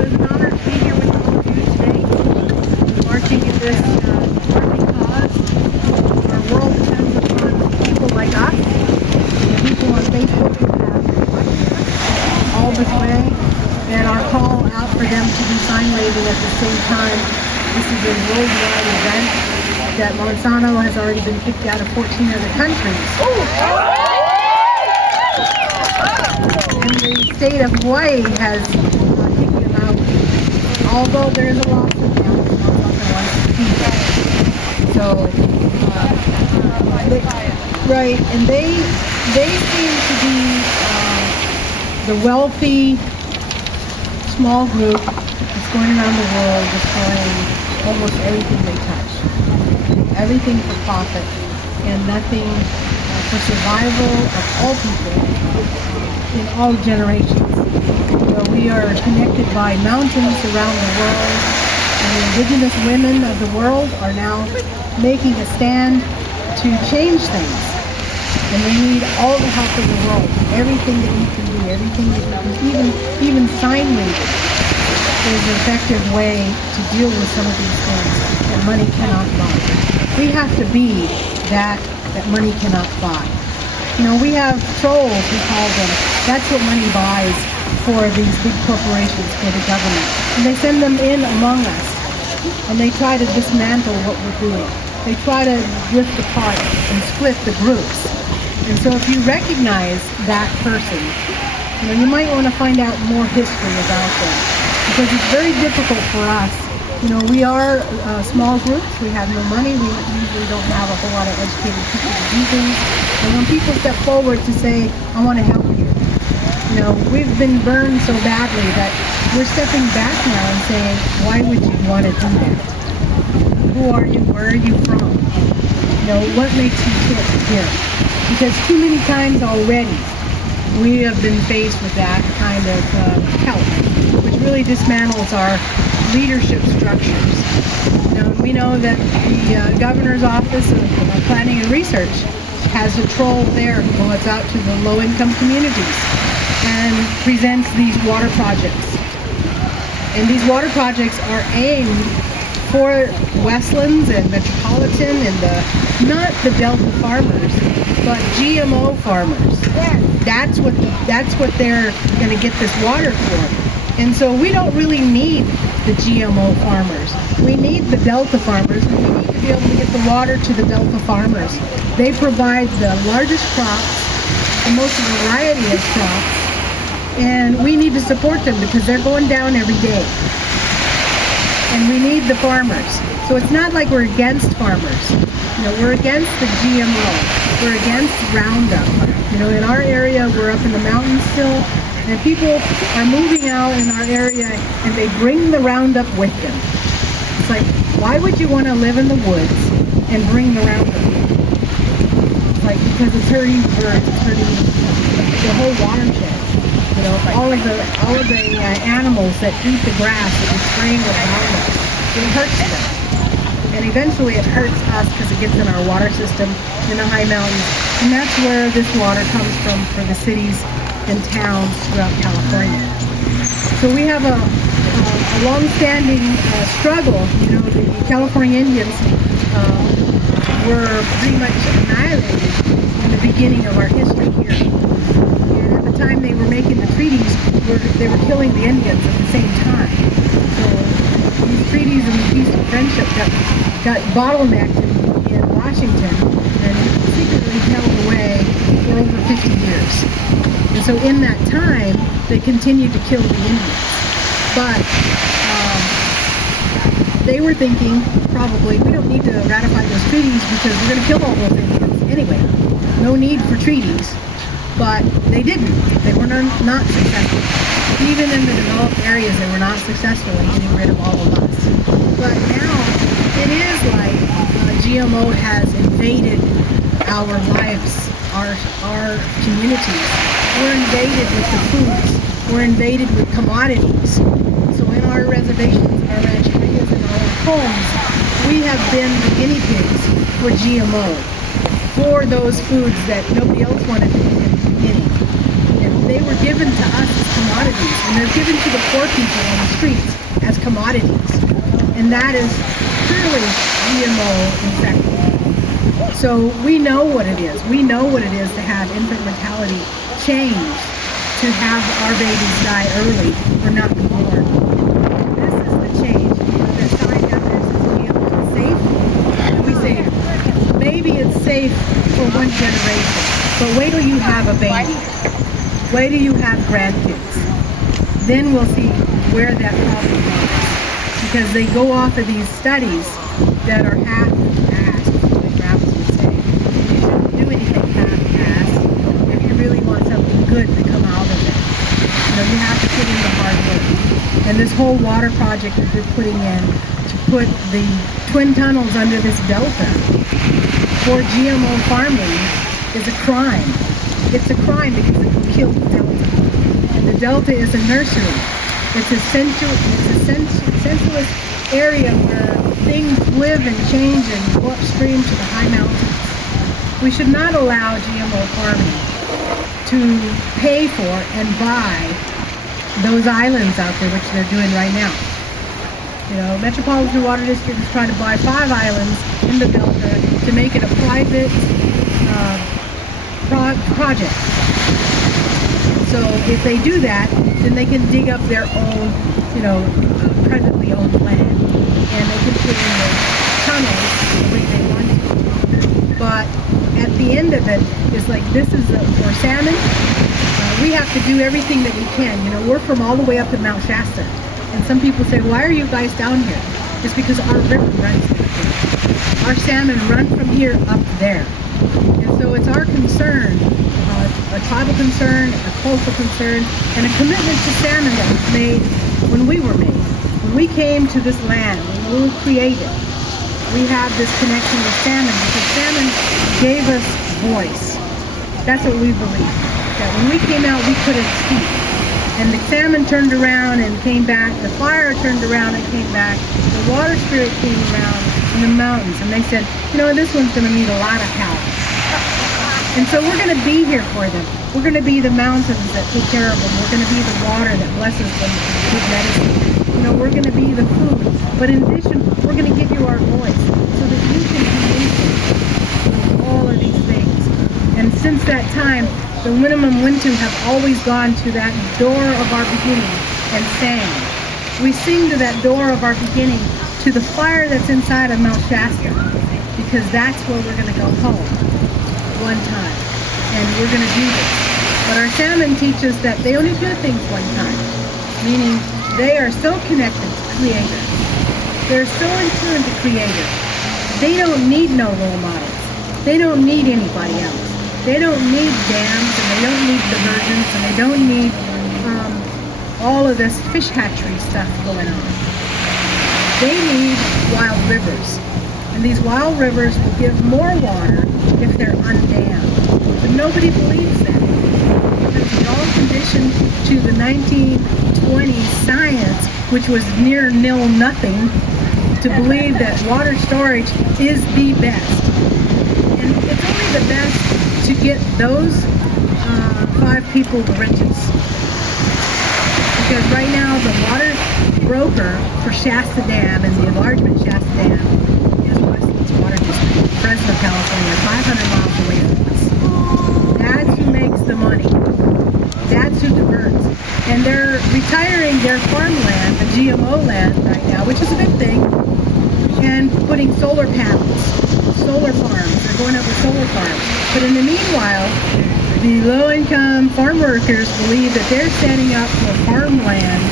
it's an honor to be here with all of you today, marching in this worthy cause. Our world depends upon people like us, the people on Facebook who have all this way, and our call out for them to do sign waving at the same time. This is a worldwide event that Monsanto has already been kicked out of 14 other countries. And the state of Hawaii has kicked them out, although there is a lawsuit now that Monsanto wants to keep it. So, right, and they seem to be the wealthy small group that's going around the world destroying almost everything they touch. Everything for profit and nothing for survival of all people in all generations. We are connected by mountains around the world, and the indigenous women of the world are now making a stand to change things. And they need all the help in the world, everything that you can do, everything that you can, even sign language is an effective way to deal with some of these things that money cannot buy. We have to be that money cannot buy. You know, we have trolls, we call them. That's what money buys for these big corporations, for the government. And they send them in among us, and they try to dismantle what we're doing. They try to drift apart and split the groups. And so if you recognize that person, you know, you might want to find out more history about them, because it's very difficult for us. You know, we are small groups, we have no money, we usually don't have a whole lot of educated people to do things. And when people step forward to say, I want to help you, you know, we've been burned so badly that we're stepping back now and saying, why would you want to do that? Who are you? Where are you from? You know, what makes you fit here? Because too many times already, we have been faced with that kind of help, which really dismantles our leadership structures. Now, we know that the governor's office of planning and research has a troll there who goes out to the low-income communities and presents these water projects. And these water projects are aimed for Westlands and Metropolitan and not the Delta farmers, but GMO farmers. That's what they're going to get this water for. And so we don't really need the GMO farmers. We need the Delta farmers, and we need to be able to get the water to the Delta farmers. They provide the largest crops, the most variety of crops, and we need to support them because they're going down every day. And we need the farmers. So it's not like we're against farmers. You know, we're against the GMO. We're against Roundup. You know, in our area, we're up in the mountains still, and people are moving out in our area and they bring the Roundup with them. It's like, why would you want to live in the woods and bring the Roundup with you? It's like, because it's hurting birds, it's hurting the whole watershed. You know, all of the animals that eat the grass that we're spraying with Roundup, it hurts them. And eventually it hurts us because it gets in our water system in the high mountains. And that's where this water comes from for the cities and towns throughout California. So we have a long-standing struggle. You know, the California Indians were pretty much annihilated in the beginning of our history here. And at the time they were making the treaties, they were killing the Indians at the same time. So these treaties and the peace and friendship got bottlenecked in Washington and secretly held away for over 50 years. And so in that time, they continued to kill the Indians. But they were thinking, probably, we don't need to ratify those treaties because we're going to kill all those Indians anyway. No need for treaties. But they didn't. They were not successful. Even in the developed areas, they were not successful in getting rid of all of us. But now, it is like GMO has invaded our lives, our communities. We're invaded with the foods. We're invaded with commodities. So in our reservations, our rancherias, and our homes, we have been the guinea pigs for GMO, for those foods that nobody else wanted to eat in the beginning. And they were given to us as commodities, and they're given to the poor people on the streets as commodities. And that is clearly GMO infected. So we know what it is. We know what it is to have infant mortality change, to have our babies die early or not be born. This is the change. The sign down there says GMO is safe. And we say, maybe it's safe for one generation, but wait till you have a baby. Wait till you have grandkids. Then we'll see where that problem lies. Because they go off of these studies that are half-assed, like Raps would say. You shouldn't do anything half-assed if you really want something good to come out of it. You know, you have to put in the hard work. And this whole water project that they're putting in to put the twin tunnels under this delta for GMO farming is a crime. It's a crime because it will kill the delta. And the delta is a nursery. It's a sensuous area where things live and change and go upstream to the high mountains. We should not allow GMO farming to pay for and buy those islands out there, which they're doing right now. You know, Metropolitan Water District is trying to buy 5 islands in the Delta to make it a private project. So if they do that, then they can dig up their own, you know, privately owned land, and they can put in the tunnels the way they want to. But at the end of it, it's like this is for salmon. We have to do everything that we can. You know, we're from all the way up to Mount Shasta, and some people say, "Why are you guys down here?" It's because our river runs through here. Our salmon run from here up there, and so it's our concern. A tribal concern, a cultural concern, and a commitment to salmon that was made when we were made. When we came to this land, when we were created, we have this connection with salmon because salmon gave us voice. That's what we believe. That when we came out, we couldn't speak. And the salmon turned around and came back. The fire turned around and came back. The water spirit came around in the mountains. And they said, you know, this one's going to need a lot of help. And so we're going to be here for them. We're going to be the mountains that take care of them. We're going to be the water that blesses them with medicine. You know, we're going to be the food. But in addition, we're going to give you our voice so that you can communicate with all of these things. And since that time, the Wintu have always gone to that door of our beginning and sang. We sing to that door of our beginning, to the fire that's inside of Mount Shasta, because that's where we're going to go home. One time, and we're going to do this. But our salmon teach us that they only do things one time, meaning they are so connected to Creator. They're so in tune to Creator. They don't need no role models. They don't need anybody else. They don't need dams, and they don't need diversions, and they don't need all of this fish hatchery stuff going on. They need wild rivers. And these wild rivers will give more water if they're undammed. But nobody believes that. Because we're all conditioned to the 1920s science, which was near nil nothing, to believe that water storage is the best. And it's only the best to get those 5 people the richest. Because right now the water broker for Shasta Dam and the enlargement of Shasta Dam is Westland's Water District, Fresno, California, 500 miles away from us. That's who makes the money. That's who diverts. And they're retiring their farmland, the GMO land right now, which is a good thing, and putting solar panels, solar farms. They're going up with solar farms. But in the meanwhile, the low-income farm workers believe that they're setting up for farmland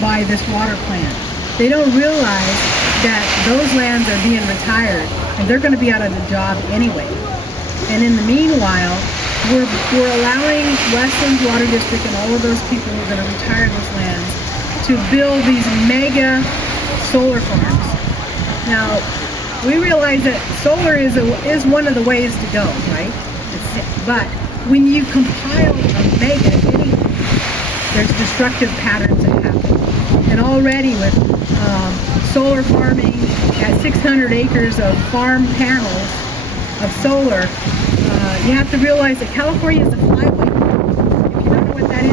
by this water plant. They don't realize that those lands are being retired, and they're going to be out of a job anyway. And in the meanwhile, we're allowing Westland's Water District and all of those people who are going to retire those lands to build these mega solar farms. Now, we realize that solar is one of the ways to go, right? But when you compile a mega anything, there's destructive patterns that happen. And already with solar farming at 600 acres of farm panels of solar, you have to realize that California is a flyway. If you don't know what that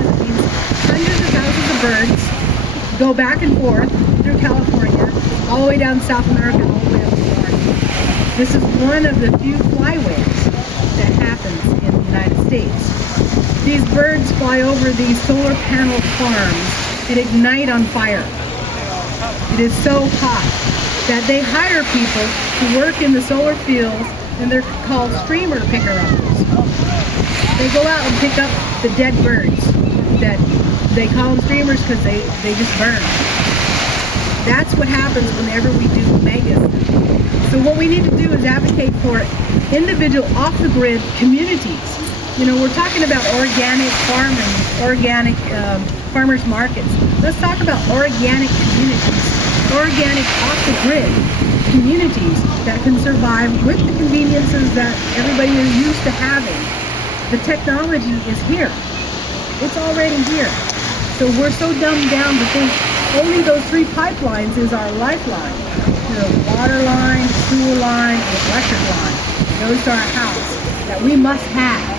birds go back and forth through California, all the way down to South America, and all the way up to Florida. This is one of the few flyways that happens in the United States. These birds fly over these solar panel farms and ignite on fire. It is so hot that they hire people to work in the solar fields, and they're called streamer picker-uppers. They go out and pick up the dead birds. That they call them streamers because they just burn. That's what happens whenever we do megas. So what we need to do is advocate for individual off-the-grid communities. You know, we're talking about organic farming, organic farmers markets. Let's talk about organic communities, organic off-the-grid communities that can survive with the conveniences that everybody is used to having. The technology is here. It's already here. So we're so dumbed down to think only those 3 pipelines is our lifeline. The water line, the sewer line, the electric line. Those are our house that we must have.